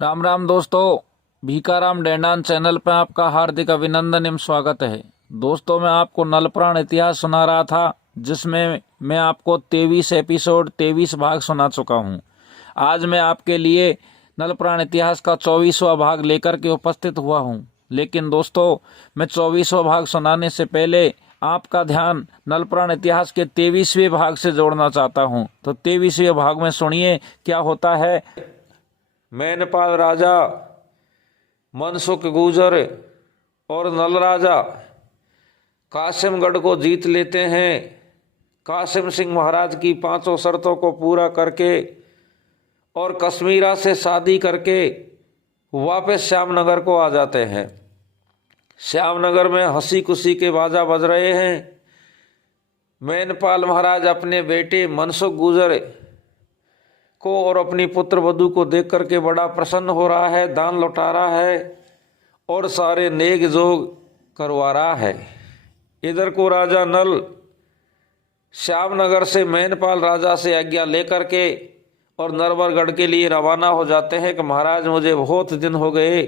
राम राम दोस्तों, भीखाराम डेंडान चैनल पर आपका हार्दिक अभिनंदन एवं स्वागत है। दोस्तों, मैं आपको नलपुराण इतिहास सुना रहा था, जिसमें मैं आपको 23 एपिसोड 23 भाग सुना चुका हूं। आज मैं आपके लिए नलपुराण इतिहास का 24वां भाग लेकर के उपस्थित हुआ हूं। लेकिन दोस्तों, मैं 24वां भाग सुनाने से पहले आपका ध्यान नलपुराण इतिहास के 23वें भाग से जोड़ना चाहता हूं। तो 23वें भाग में सुनिए क्या होता है। मैनपाल राजा, मनसुख गुजर और नल राजा कासिमगढ़ को जीत लेते हैं। कासिम सिंह महाराज की 5 शर्तों को पूरा करके और कश्मीरा से शादी करके वापस श्यामनगर को आ जाते हैं। श्यामनगर में हंसी खुशी के बाजा बज रहे हैं। मैनपाल महाराज अपने बेटे मनसुख गुजर को और अपनी पुत्र वधू को देख करके बड़ा प्रसन्न हो रहा है, दान लौटा रहा है और सारे नेक जोग करवा रहा है। इधर को राजा नल श्यामनगर से मैनपाल राजा से आज्ञा लेकर के और नरवरगढ़ के लिए रवाना हो जाते हैं कि महाराज, मुझे बहुत दिन हो गए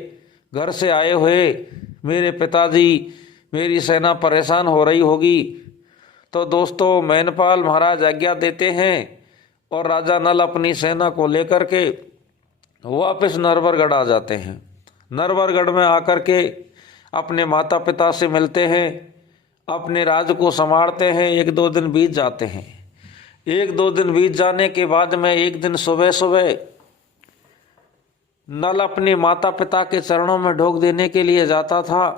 घर से आए हुए, मेरे पिताजी, मेरी सेना परेशान हो रही होगी। तो दोस्तों, मैनपाल महाराज आज्ञा देते हैं और राजा नल अपनी सेना को लेकर के वापस नरवरगढ़ आ जाते हैं। नरवरगढ़ में आकर के अपने माता पिता से मिलते हैं, अपने राज्य को संभालते हैं। 1-2 दिन बीत जाते हैं। 1-2 दिन बीत जाने के बाद में एक दिन सुबह सुबह नल अपने माता पिता के चरणों में ढोक देने के लिए जाता था,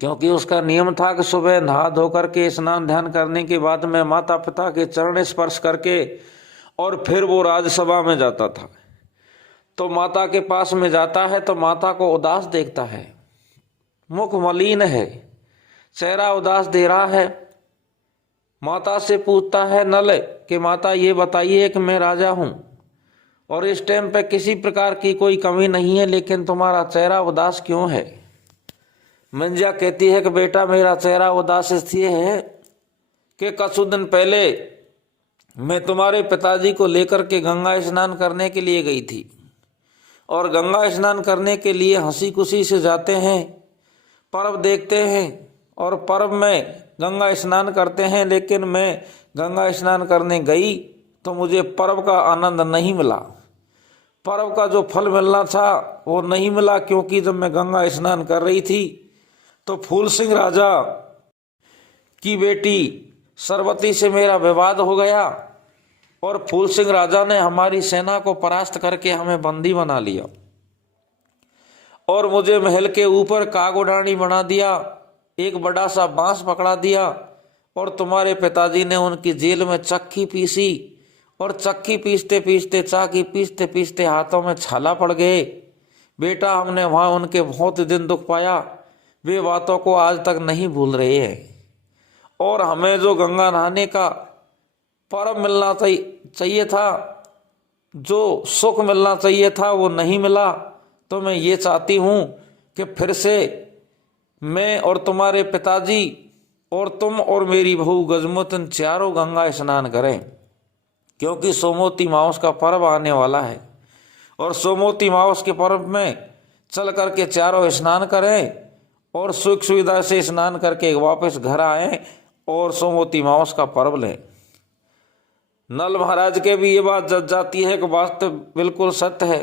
क्योंकि उसका नियम था कि सुबह नहा धोकर के स्नान ध्यान करने के बाद में माता पिता के चरण स्पर्श करके और फिर वो राजसभा में जाता था। तो माता के पास में जाता है तो माता को उदास देखता है, मुख मलिन है, चेहरा उदास दे रहा है। माता से पूछता है नल कि माता, ये बताइए कि मैं राजा हूँ और इस टाइम पे किसी प्रकार की कोई कमी नहीं है, लेकिन तुम्हारा चेहरा उदास क्यों है। मंजा कहती है कि बेटा, मेरा चेहरा उदास इसलिए है कि कुछ दिन पहले मैं तुम्हारे पिताजी को लेकर के गंगा स्नान करने के लिए गई थी और गंगा स्नान करने के लिए हंसी खुशी से जाते हैं, पर्व देखते हैं और पर्व में गंगा स्नान करते हैं। लेकिन मैं गंगा स्नान करने गई तो मुझे पर्व का आनंद नहीं मिला, पर्व का जो फल मिलना था वो नहीं मिला, क्योंकि जब मैं गंगा स्नान कर रही थी तो फूल सिंह राजा की बेटी सरवती से मेरा विवाद हो गया और फूल सिंह राजा ने हमारी सेना को परास्त करके हमें बंदी बना लिया और मुझे महल के ऊपर कागोडानी बना दिया, एक बड़ा सा बांस पकड़ा दिया और तुम्हारे पिताजी ने उनकी जेल में चक्की पीसी और चक्की पीसते पीसते, चाकी पीसते पीसते हाथों में छाला पड़ गए। बेटा, हमने वहाँ उनके बहुत दिन दुख पाया, वे बातों को आज तक नहीं भूल रहे हैं और हमें जो गंगा नहाने का पर्व मिलना चाहिए था, जो सुख मिलना चाहिए था, वो नहीं मिला। तो मैं ये चाहती हूँ कि फिर से मैं और तुम्हारे पिताजी और तुम और मेरी बहू गजमुतन चारों गंगा स्नान करें, क्योंकि सोमवती मावस का पर्व आने वाला है और सोमवती मावस के पर्व में चल करके चारों स्नान करें और सुख सुविधा से स्नान करके वापस घर आए और सोमवती मावस का पर्व लें। नल महाराज के भी ये बात जज जाती है कि वास्तव बिल्कुल सत्य है।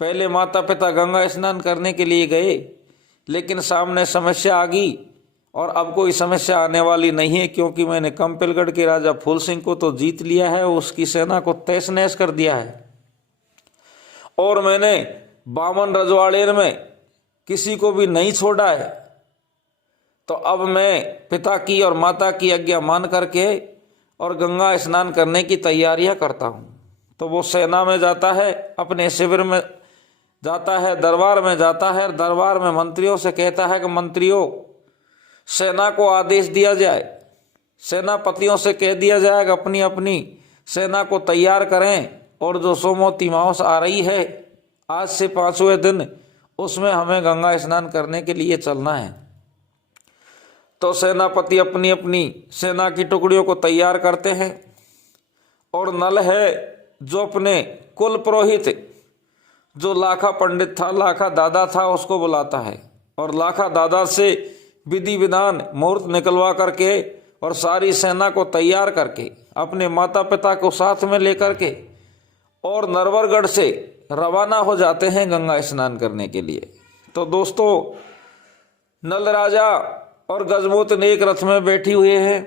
पहले माता पिता गंगा स्नान करने के लिए गए, लेकिन सामने समस्या आ गई और अब कोई समस्या आने वाली नहीं है, क्योंकि मैंने कंपिलगढ़ के राजा फूल सिंह को तो जीत लिया है, उसकी सेना को तहस नहस कर दिया है और मैंने बामन रजवाड़े में किसी को भी नहीं छोड़ा है। तो अब मैं पिता की और माता की आज्ञा मान करके और गंगा स्नान करने की तैयारियां करता हूँ। तो वो सेना में जाता है, अपने शिविर में जाता है, दरबार में जाता है, दरबार में मंत्रियों से कहता है कि मंत्रियों, सेना को आदेश दिया जाए, सेनापतियों से कह दिया जाए कि अपनी अपनी सेना को तैयार करें और जो सोमवती मावस आ रही है आज से 5वें दिन, उसमें हमें गंगा स्नान करने के लिए चलना है। तो सेनापति अपनी अपनी सेना की टुकड़ियों को तैयार करते हैं और नल है जो अपने कुल पुरोहित जो लाखा पंडित था, लाखा दादा था, उसको बुलाता है और लाखा दादा से विधि विधान मुहूर्त निकलवा करके और सारी सेना को तैयार करके अपने माता पिता को साथ में लेकर के और नरवरगढ़ से रवाना हो जाते हैं गंगा स्नान करने के लिए। तो दोस्तों, नल राजा और गजमोतन एक रथ में बैठी हुए हैं,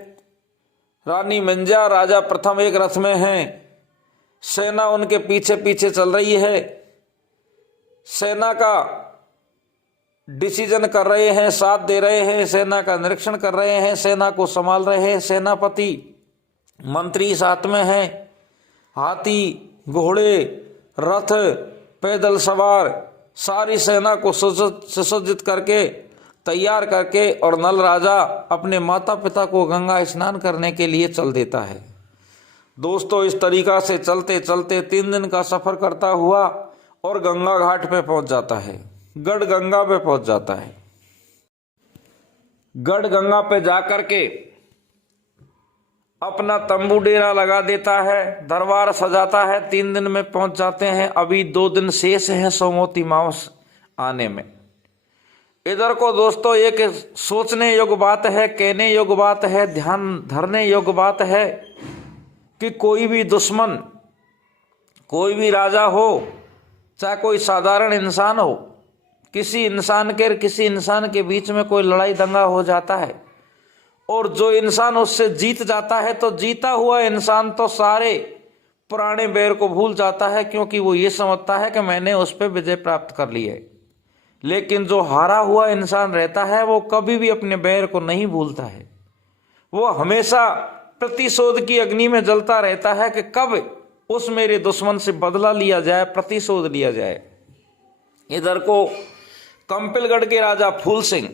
रानी मंजा राजा प्रथम एक रथ में हैं, सेना उनके पीछे पीछे चल रही है, सेना का डिसीजन कर रहे हैं, साथ दे रहे हैं, सेना का निरीक्षण कर रहे हैं, सेना को संभाल रहे हैं, सेनापति मंत्री साथ में हैं, हाथी घोड़े रथ पैदल सवार सारी सेना को सुसज्जित करके तैयार करके और नल राजा अपने माता पिता को गंगा स्नान करने के लिए चल देता है। दोस्तों, इस तरीका से चलते चलते 3 दिन का सफर करता हुआ और गंगा घाट पे पहुंच जाता है, गढ़ गंगा पे पहुंच जाता है। गढ़ गंगा पे जाकर के अपना तंबू डेरा लगा देता है, दरबार सजाता है। 3 दिन में पहुंच जाते हैं। अभी 2 दिन शेष हैं सोमवती मास आने में। इधर को दोस्तों एक सोचने योग्य बात है, कहने योग्य बात है, ध्यान धरने योग्य बात है कि कोई भी दुश्मन, कोई भी राजा हो, चाहे कोई साधारण इंसान हो, किसी इंसान के बीच में कोई लड़ाई दंगा हो जाता है और जो इंसान उससे जीत जाता है तो जीता हुआ इंसान तो सारे पुराने बैर को भूल जाता है, क्योंकि वो ये समझता है कि मैंने उस पर विजय प्राप्त कर ली है। लेकिन जो हारा हुआ इंसान रहता है वो कभी भी अपने बैर को नहीं भूलता है, वो हमेशा प्रतिशोध की अग्नि में जलता रहता है कि कब उस मेरे दुश्मन से बदला लिया जाए, प्रतिशोध लिया जाए। इधर को कंपिलगढ़ के राजा फूल सिंह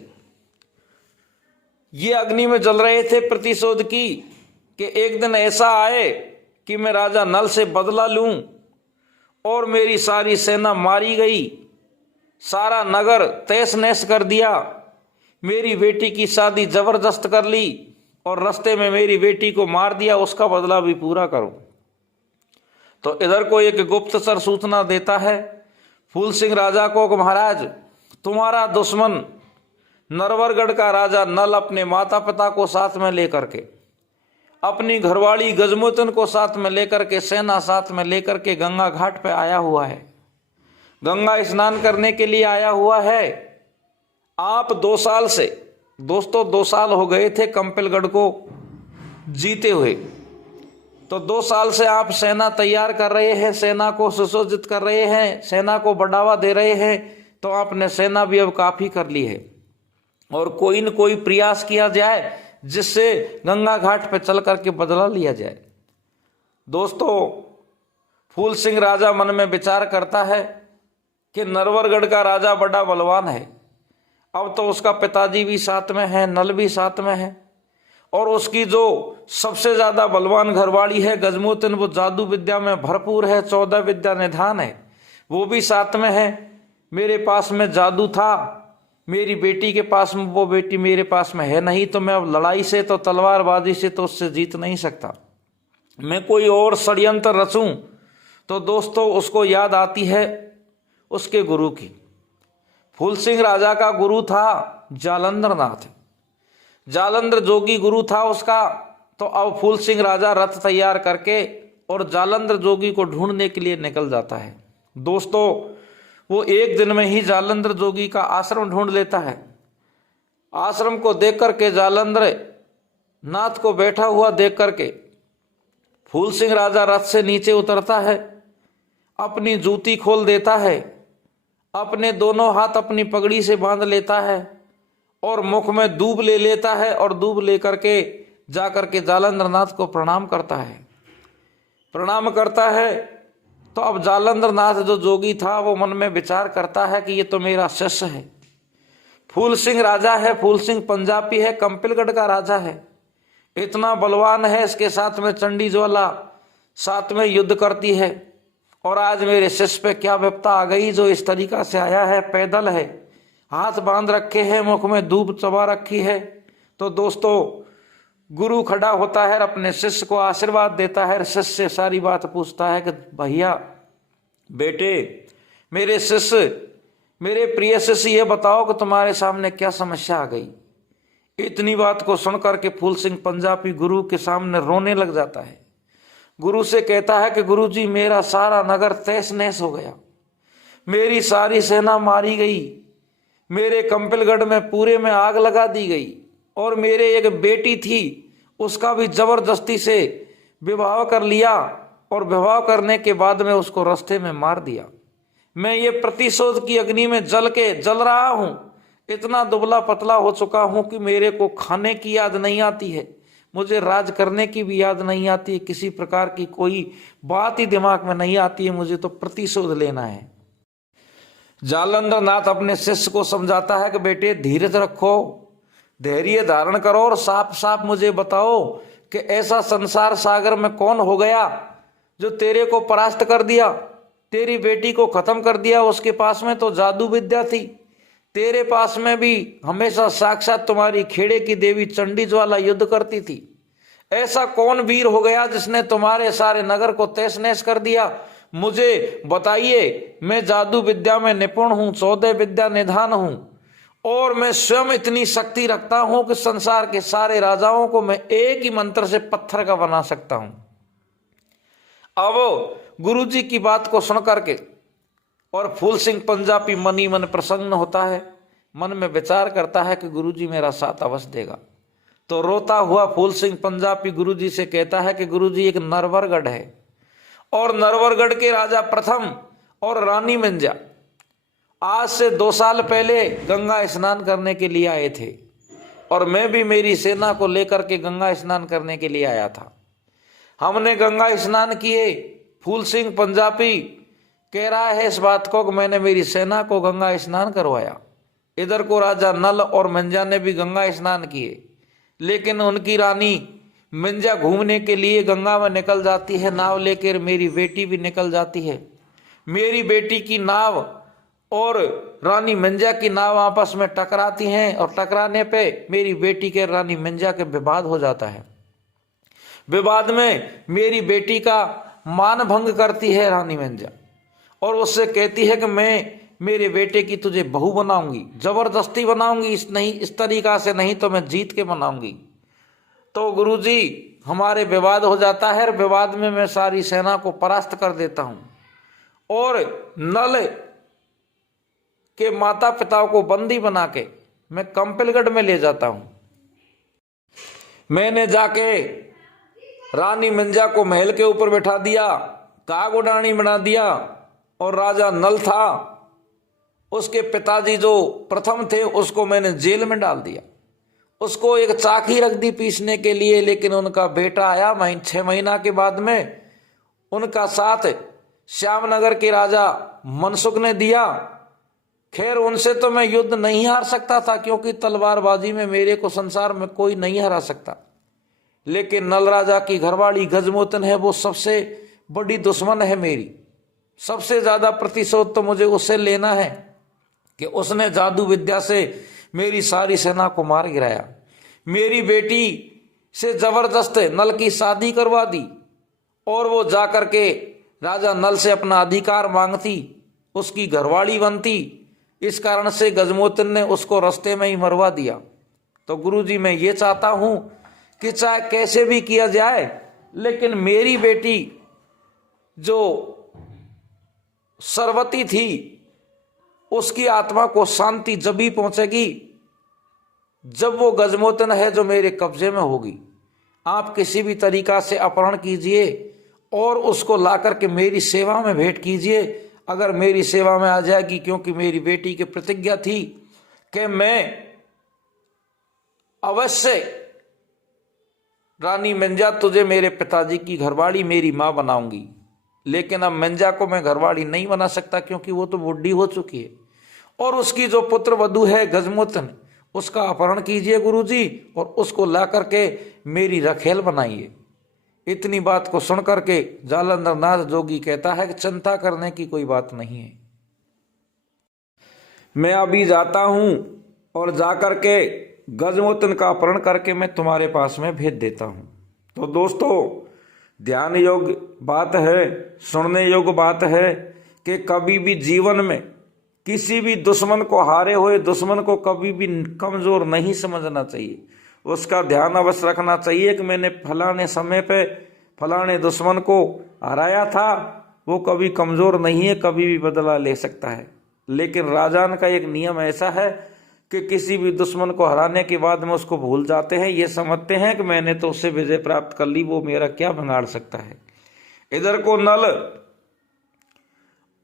ये अग्नि में जल रहे थे प्रतिशोध की कि एक दिन ऐसा आए कि मैं राजा नल से बदला लूं और मेरी सारी सेना मारी गई, सारा नगर तहस नहस कर दिया, मेरी बेटी की शादी जबरदस्त कर ली और रास्ते में मेरी बेटी को मार दिया, उसका बदला भी पूरा करो। तो इधर को एक गुप्तचर सूचना देता है फूल सिंह राजा को कि महाराज, तुम्हारा दुश्मन नरवरगढ़ का राजा नल अपने माता पिता को साथ में लेकर के, अपनी घरवाली गजमोतन को साथ में लेकर के, सेना साथ में लेकर के गंगा घाट पे आया हुआ है, गंगा स्नान करने के लिए आया हुआ है। आप 2 साल से, दोस्तों 2 साल हो गए थे कंपिलगढ़ को जीते हुए, तो 2 साल से आप सेना तैयार कर रहे हैं, सेना को सुसज्जित कर रहे हैं, सेना को बढ़ावा दे रहे हैं, तो आपने सेना भी अब काफी कर ली है और कोई न कोई प्रयास किया जाए जिससे गंगा घाट पर चल करके बदला लिया जाए। दोस्तों, फूल सिंह राजा मन में विचार करता है कि नरवरगढ़ का राजा बड़ा बलवान है, अब तो उसका पिताजी भी साथ में है, नल भी साथ में है, और उसकी जो सबसे ज्यादा बलवान घरवाली है गजमोतन, वो जादू विद्या में भरपूर है, 14 विद्या निधान है, वो भी साथ में है। मेरे पास में जादू था, मेरी बेटी के पास में वो बेटी मेरे पास में है नहीं, तो मैं अब लड़ाई से तो तलवारबाजी से तो उससे जीत नहीं सकता, मैं कोई और षड्यंत्र रचूं। तो दोस्तों उसको याद आती है उसके गुरु की। फूल सिंह राजा का गुरु था जालंधर नाथ, जालंधर जोगी गुरु था उसका। तो अब फूल सिंह राजा रथ तैयार करके और जालंधर जोगी को ढूंढने के लिए निकल जाता है। दोस्तों, वो एक दिन में ही जालंधर जोगी का आश्रम ढूंढ लेता है। आश्रम को देख करके, जालंधर नाथ को बैठा हुआ देख करके फूल सिंह राजा रथ से नीचे उतरता है, अपनी जूती खोल देता है, अपने दोनों हाथ अपनी पगड़ी से बांध लेता है और मुख में दूब ले लेता है और दूब लेकर के जाकर के जालंधर नाथ को प्रणाम करता है। प्रणाम करता है तो अब जालंधर नाथ जो जोगी था वो मन में विचार करता है कि ये तो मेरा शिष्य है, फूल सिंह राजा है, फूल सिंह पंजाबी है, कंपिलगढ़ का राजा है, इतना बलवान है, इसके साथ में चंडी ज्वाला साथ में युद्ध करती है, और आज मेरे शिष्य पे क्या विपदा आ गई जो इस तरीका से आया है, पैदल है, हाथ बांध रखे हैं, मुख में धूप चबा रखी है। तो दोस्तों गुरु खड़ा होता है, अपने शिष्य को आशीर्वाद देता है, शिष्य से सारी बात पूछता है कि भैया बेटे, मेरे शिष्य, मेरे प्रिय शिष्य, ये बताओ कि तुम्हारे सामने क्या समस्या आ गई। इतनी बात को सुनकर के फूल सिंह पंजाबी गुरु के सामने रोने लग जाता है। गुरु से कहता है कि गुरु जी, मेरा सारा नगर तहस नहस हो गया, मेरी सारी सेना मारी गई, मेरे कंपिलगढ़ में पूरे में आग लगा दी गई, और मेरे एक बेटी थी उसका भी जबरदस्ती से विवाह कर लिया, और विवाह करने के बाद में उसको रास्ते में मार दिया। मैं ये प्रतिशोध की अग्नि में जल रहा हूं, इतना दुबला पतला हो चुका हूं कि मेरे को खाने की याद नहीं आती है, मुझे राज करने की भी याद नहीं आती है, किसी प्रकार की कोई बात ही दिमाग में नहीं आती है, मुझे तो प्रतिशोध लेना है। जालंधर नाथ अपने शिष्य को समझाता है कि बेटे धीरज रखो, धैर्य धारण करो, और साफ साफ मुझे बताओ कि ऐसा संसार सागर में कौन हो गया जो तेरे को परास्त कर दिया, तेरी बेटी को खत्म कर दिया। उसके पास में तो जादू विद्या थी, तेरे पास में भी हमेशा साक्षात तुम्हारी खेड़े की देवी चंडी ज्वाला युद्ध करती थी। ऐसा कौन वीर हो गया जिसने तुम्हारे सारे नगर को तहस नहस कर दिया? मुझे बताइए। मैं जादू विद्या में निपुण हूं, 14 विद्या निधान हूं, और मैं स्वयं इतनी शक्ति रखता हूं कि संसार के सारे राजाओं को मैं एक ही मंत्र से पत्थर का बना सकता हूं। अब गुरुजी की बात को सुन करके और फूल सिंह पंजाबी मन ही मन प्रसन्न होता है, मन में विचार करता है कि गुरुजी मेरा साथ अवश्य देगा। तो रोता हुआ फूल सिंह पंजाबी गुरुजी से कहता है कि गुरुजी, एक नरवरगढ़ है, और नरवरगढ़ के राजा प्रथम और रानी मंजा आज से 2 साल पहले गंगा स्नान करने के लिए आए थे, और मैं भी मेरी सेना को लेकर के गंगा स्नान करने के लिए आया था। हमने गंगा स्नान किए। फूल सिंह पंजाबी कह रहा है इस बात को कि मैंने मेरी सेना को गंगा स्नान करवाया। इधर को राजा नल और मंजा ने भी गंगा स्नान किए, लेकिन उनकी रानी मंजा घूमने के लिए गंगा में निकल जाती है नाव लेकर, मेरी बेटी भी निकल जाती है। मेरी बेटी की नाव और रानी मंजा की नाव आपस में टकराती हैं, और टकराने पे मेरी बेटी के रानी मंजा के विवाद हो जाता है। विवाद में मेरी बेटी का मान भंग करती है रानी मंजा, और उससे कहती है कि मैं मेरे बेटे की तुझे बहू बनाऊंगी, जबरदस्ती बनाऊंगी, इस तरीका से नहीं तो मैं जीत के बनाऊंगी। तो गुरुजी हमारे विवाद हो जाता है, और विवाद में मैं सारी सेना को परास्त कर देता हूं, और नल के माता पिता को बंदी बना के मैं कंपिलगढ़ में ले जाता हूं। मैंने जाके रानी मंजा को महल के ऊपर बैठा दिया, काग उड़ानी बना दिया, और राजा नल था उसके पिताजी जो प्रथम थे उसको मैंने जेल में डाल दिया। उसको एक चाकी रख दी पीसने के लिए, लेकिन उनका बेटा आया 6 महीना के बाद में, उनका साथ श्यामनगर के राजा मनसुख ने दिया। खैर उनसे तो मैं युद्ध नहीं हार सकता था, क्योंकि तलवारबाजी में मेरे को संसार में कोई नहीं हरा सकता, लेकिन नल राजा की घरवाली गजमोतन है, वो सबसे बड़ी दुश्मन है मेरी। सबसे ज्यादा प्रतिशोध तो मुझे उससे लेना है कि उसने जादू विद्या से मेरी सारी सेना को मार गिराया। मेरी बेटी से जबरदस्त नल की शादी करवा दी, और वो जाकर के राजा नल से अपना अधिकार मांगती, उसकी घरवाली बनती। इस कारण से गजमोतन ने उसको रास्ते में ही मरवा दिया। तो गुरुजी मैं ये चाहता हूं कि चाहे कैसे भी किया जाए, लेकिन मेरी बेटी जो सरवती थी उसकी आत्मा को शांति जब ही पहुंचेगी जब वो गजमोतन है जो मेरे कब्जे में होगी। आप किसी भी तरीका से अपहरण कीजिए और उसको लाकर के मेरी सेवा में भेंट कीजिए। अगर मेरी सेवा में आ जाएगी, क्योंकि मेरी बेटी की प्रतिज्ञा थी कि मैं अवश्य रानी मंजा तुझे मेरे पिताजी की घरवाली मेरी मां बनाऊंगी, लेकिन अब मंजा को मैं घरवाली नहीं बना सकता, क्योंकि वो तो बुढ़ी हो चुकी है। और उसकी जो पुत्र वधू है गजमोतन, उसका अपहरण कीजिए गुरुजी, और उसको ला करके मेरी रखेल बनाइए। इतनी बात को सुन करके जालंधर नाथ जोगी कहता है कि चिंता करने की कोई बात नहीं है, मैं अभी जाता हूं और जाकर के गजमोतन का अपहरण करके मैं तुम्हारे पास में भेज देता हूं। तो दोस्तों ध्यान योग्य बात है, सुनने योग्य बात है कि कभी भी जीवन में किसी भी दुश्मन को, हारे हुए दुश्मन को कभी भी कमजोर नहीं समझना चाहिए। उसका ध्यान अवश्य रखना चाहिए कि मैंने फलाने समय पे फलाने दुश्मन को हराया था, वो कभी कमजोर नहीं है, कभी भी बदला ले सकता है। लेकिन राजान का एक नियम ऐसा है कि किसी भी दुश्मन को हराने के बाद में उसको भूल जाते हैं, ये समझते हैं कि मैंने तो उससे विजय प्राप्त कर ली, वो मेरा क्या बिगाड़ सकता है। इधर को नल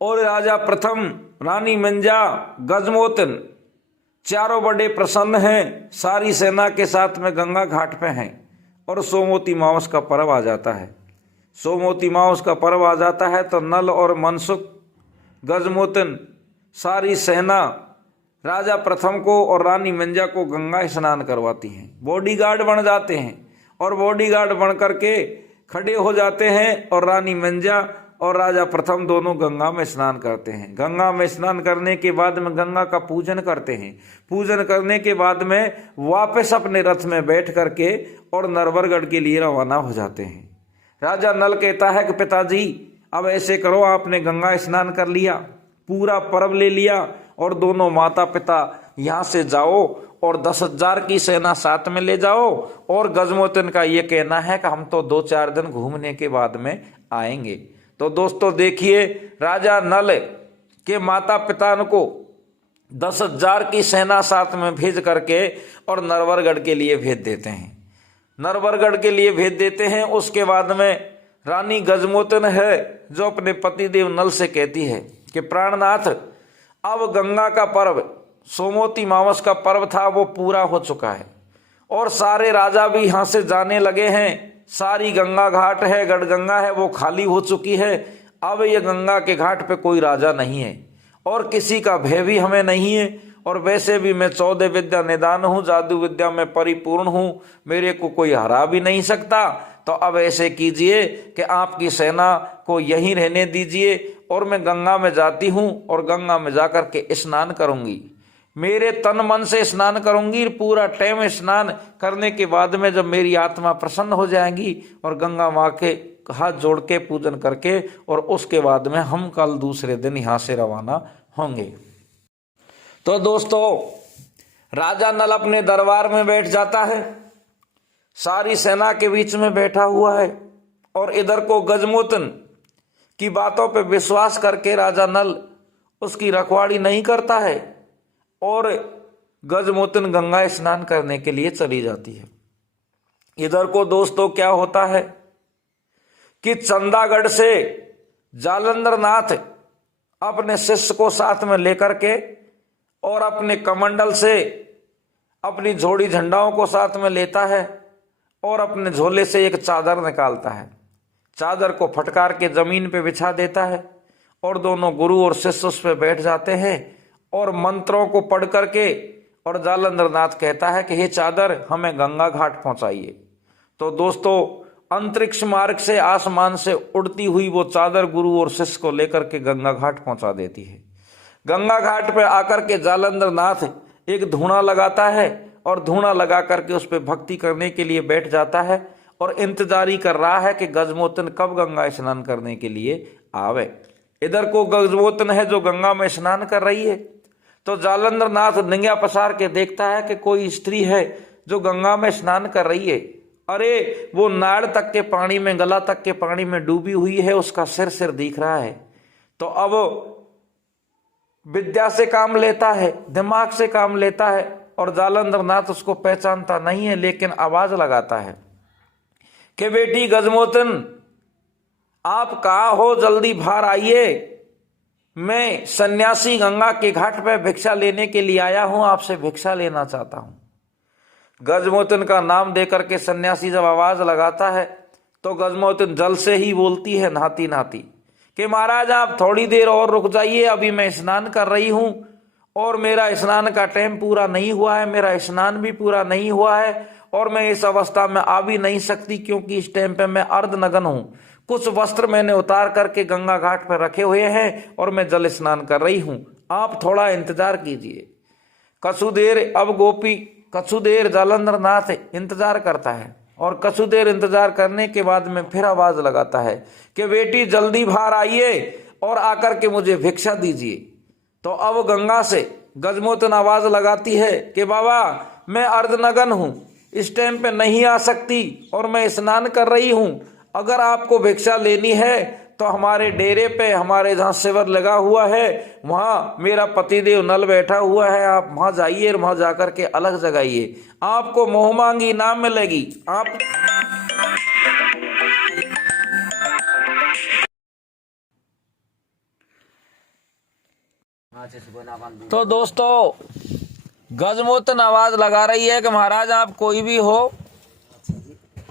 और राजा प्रथम, रानी मंजा, गजमोतन चारों बड़े प्रसन्न हैं, सारी सेना के साथ में गंगा घाट पे हैं और सोमवती मावस का पर्व आ जाता है। सोमवती मावस का पर्व आ जाता है तो नल और मनसुख, गजमोतन सारी सेना राजा प्रथम को और रानी मंजा को गंगा स्नान करवाती हैं। बॉडीगार्ड बन जाते हैं और बॉडीगार्ड बन करके खड़े हो जाते हैं और रानी मंजा और राजा प्रथम दोनों गंगा में स्नान करते हैं। गंगा में स्नान करने के बाद में गंगा का पूजन करते हैं। पूजन करने के बाद में वापस अपने रथ में बैठ करके और नरवरगढ़ के लिए रवाना हो जाते हैं। राजा नल कहता है कि पिताजी अब ऐसे करो, आपने गंगा स्नान कर लिया, पूरा पर्व ले लिया और दोनों माता पिता यहाँ से जाओ और 10,000 की सेना साथ में ले जाओ। और गजमोतन का ये कहना है कि हम तो 2-4 दिन घूमने के बाद में आएंगे। तो दोस्तों देखिए, राजा नल के माता पिता को 10,000 की सेना साथ में भेज करके और नरवरगढ़ के लिए भेज देते हैं। नरवरगढ़ के लिए भेज देते हैं। उसके बाद में रानी गजमोतन है जो अपने पतिदेव नल से कहती है कि प्राणनाथ, अब गंगा का पर्व, सोमवती मावस का पर्व था, वो पूरा हो चुका है और सारे राजा भी यहाँ से जाने लगे हैं। सारी गंगा घाट है, गढ़गंगा है, वो खाली हो चुकी है। अब ये गंगा के घाट पे कोई राजा नहीं है और किसी का भय भी हमें नहीं है। और वैसे भी मैं 14 विद्या निदान हूँ, जादू विद्या में परिपूर्ण हूँ, मेरे को कोई हरा भी नहीं सकता। तो अब ऐसे कीजिए कि आपकी सेना को यहीं रहने दीजिए और मैं गंगा में जाती हूँ और गंगा में जाकर के स्नान करूँगी, मेरे तन मन से स्नान करूंगी। पूरा टाइम स्नान करने के बाद में जब मेरी आत्मा प्रसन्न हो जाएगी और गंगा माँ के हाथ जोड़ के पूजन करके और उसके बाद में हम कल दूसरे दिन यहाँ से रवाना होंगे। तो दोस्तों, राजा नल अपने दरबार में बैठ जाता है, सारी सेना के बीच में बैठा हुआ है और इधर को गजमोतन की बातों पे विश्वास करके राजा नल उसकी रखवाड़ी नहीं करता है और गजमोतन गंगा स्नान करने के लिए चली जाती है। इधर को दोस्तों क्या होता है कि चंदागढ़ से जालंधर नाथ अपने शिष्य को साथ में लेकर के और अपने कमंडल से अपनी झोड़ी झंडाओं को साथ में लेता है और अपने झोले से एक चादर निकालता है। चादर को फटकार के जमीन पे बिछा देता है और दोनों गुरु और शिष्य उस पे बैठ जाते हैं और मंत्रों को पढ़ करके और जालंधर नाथ कहता है कि हे चादर, हमें गंगा घाट पहुंचाइए। तो दोस्तों, अंतरिक्ष मार्ग से, आसमान से उड़ती हुई वो चादर गुरु और शिष्य को लेकर के गंगा घाट पहुंचा देती है। गंगा घाट पे आकर के जालंधर नाथ एक धूना लगाता है और धूना लगा करके उस पर भक्ति करने के लिए बैठ जाता है और इंतजारी कर रहा है कि गजमोतन कब गंगा स्नान करने के लिए आवे। इधर को गजमोतन है जो गंगा में स्नान कर रही है, तो जालंधर नाथ निगाह पसार के देखता है कि कोई स्त्री है जो गंगा में स्नान कर रही है। अरे, वो नाड़ तक के पानी में, गला तक के पानी में डूबी हुई है, उसका सिर दिख रहा है। तो अब विद्या से काम लेता है, दिमाग से काम लेता है और जालंधर नाथ उसको पहचानता नहीं है, लेकिन आवाज लगाता है कि बेटी गजमोतन, आप कहाँ हो, जल्दी बाहर आइए, मैं सन्यासी गंगा के घाट पर भिक्षा लेने के लिए आया हूं, आपसे भिक्षा लेना चाहता हूं। गजमोतन का नाम देकर के सन्यासी जब आवाज लगाता है तो गजमोतन जल से ही बोलती है नहाती नहाती कि महाराज आप थोड़ी देर और रुक जाइए, अभी मैं स्नान कर रही हूं और मेरा स्नान का टाइम पूरा नहीं हुआ है, मेरा स्नान भी पूरा नहीं हुआ है और मैं इस अवस्था में आ भी नहीं सकती क्योंकि इस टाइम पे मैं अर्धनग्न हूं। कुछ वस्त्र मैंने उतार करके गंगा घाट पर रखे हुए हैं और मैं जल स्नान कर रही हूं, आप थोड़ा इंतजार कीजिए। कछु देर जालंधर नाथ इंतजार करता है और कछु देर इंतजार करने के बाद में फिर आवाज लगाता है कि बेटी जल्दी बाहर आइए, और आकर के मुझे भिक्षा दीजिए। तो अब गंगा से गजमोतन आवाज लगाती है कि बाबा मैं अर्धनग्न हूँ, इस टाइम पे नहीं आ सकती और मैं स्नान कर रही हूँ। अगर आपको भिक्षा लेनी है तो हमारे डेरे पे, हमारे जहाँ शिविर लगा हुआ है वहाँ मेरा पतिदेव नल बैठा हुआ है, आप वहाँ जाइए और वहाँ जाकर के अलग जगाइए, आपको मोह मांगी ना मिलेगी। आप तो दोस्तों गजमोतन आवाज लगा रही है कि महाराज आप कोई भी हो,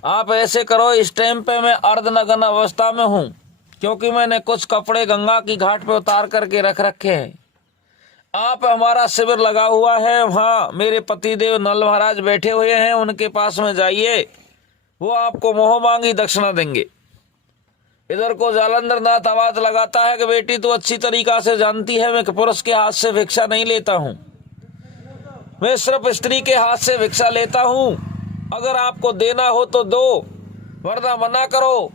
आप ऐसे करो, इस टाइम पे मैं अर्धनग्न अवस्था में हूँ, क्योंकि मैंने कुछ कपड़े गंगा की घाट पे उतार करके रख रखे हैं। आप, हमारा शिविर लगा हुआ है, वहाँ मेरे पतिदेव नल महाराज बैठे हुए हैं, उनके पास में जाइए, वो आपको मोह मांगी दक्षिणा देंगे। इधर को जालंधर नाथ आवाज लगाता है कि बेटी तू अच्छी तरीका से जानती है मैं पुरुष के हाथ से भिक्षा नहीं लेता हूँ, मैं सिर्फ स्त्री के हाथ से भिक्षा लेता हूँ। अगर आपको देना हो तो दो, वरना मना करो,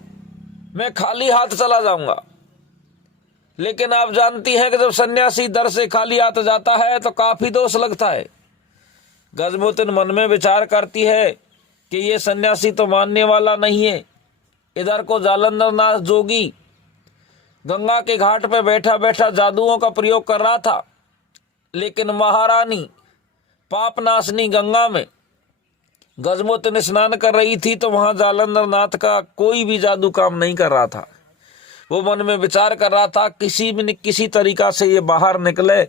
मैं खाली हाथ चला जाऊंगा। लेकिन आप जानती हैं कि जब सन्यासी दर से खाली हाथ जाता है तो काफी दोष लगता है। गजमोतन मन में विचार करती है कि ये सन्यासी तो मानने वाला नहीं है। इधर को जालंधर नाथ जोगी गंगा के घाट पे बैठा बैठा जादुओं का प्रयोग कर रहा था, लेकिन महारानी पापनाशनी गंगा में गजमोतन स्नान कर रही थी, तो वहां जालंधर नाथ का कोई भी जादू काम नहीं कर रहा था। वो मन में विचार कर रहा था किसी तरीका से ये बाहर निकले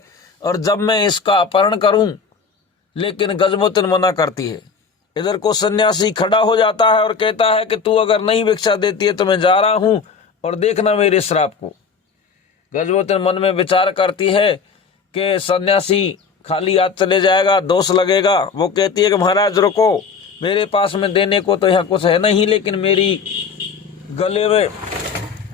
और जब मैं इसका अपहरण करूं, लेकिन गजमोतन मना करती है। इधर को सन्यासी खड़ा हो जाता है और कहता है कि तू अगर नहीं भिक्षा देती है तो मैं जा रहा हूं और देखना मेरे श्राप को। गजमोतन मन में विचार करती है कि सन्यासी खाली हाथ चले जाएगा, दोष लगेगा। वो कहती है कि महाराज रुको, मेरे पास में देने को तो यहाँ कुछ है नहीं, लेकिन मेरी गले में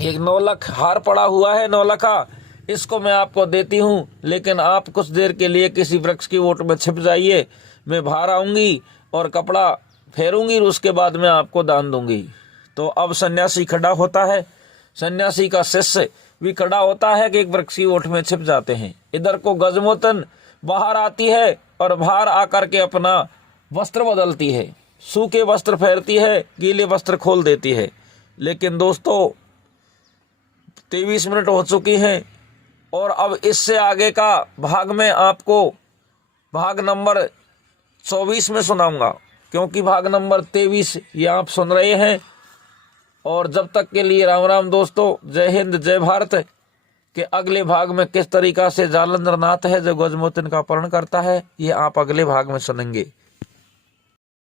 एक नौलख हार पड़ा हुआ है, नौलखा, इसको मैं आपको देती हूँ, लेकिन आप कुछ देर के लिए किसी वृक्ष की ओट में छिप जाइए, मैं बाहर आऊंगी और कपड़ा फेरूंगी, उसके बाद मैं आपको दान दूंगी। तो अब सन्यासी खड़ा होता है, सन्यासी का शिष्य भी खड़ा होता है कि एक वृक्ष की ओट में छिप जाते हैं। इधर को गजमोतन बाहर आती है और बाहर आकर के अपना वस्त्र बदलती है, सूखे वस्त्र फेरती है, गीले वस्त्र खोल देती है। लेकिन दोस्तों 23 मिनट हो चुकी हैं और अब इससे आगे का भाग में आपको भाग नंबर 24 में सुनाऊंगा, क्योंकि भाग नंबर 23 ये आप सुन रहे हैं। और जब तक के लिए राम राम दोस्तों, जय हिंद जय भारत। के अगले भाग में किस तरीका से जालंधर नाथ है जो गजमोतन का अपहरण करता है, ये आप अगले भाग में सुनेंगे।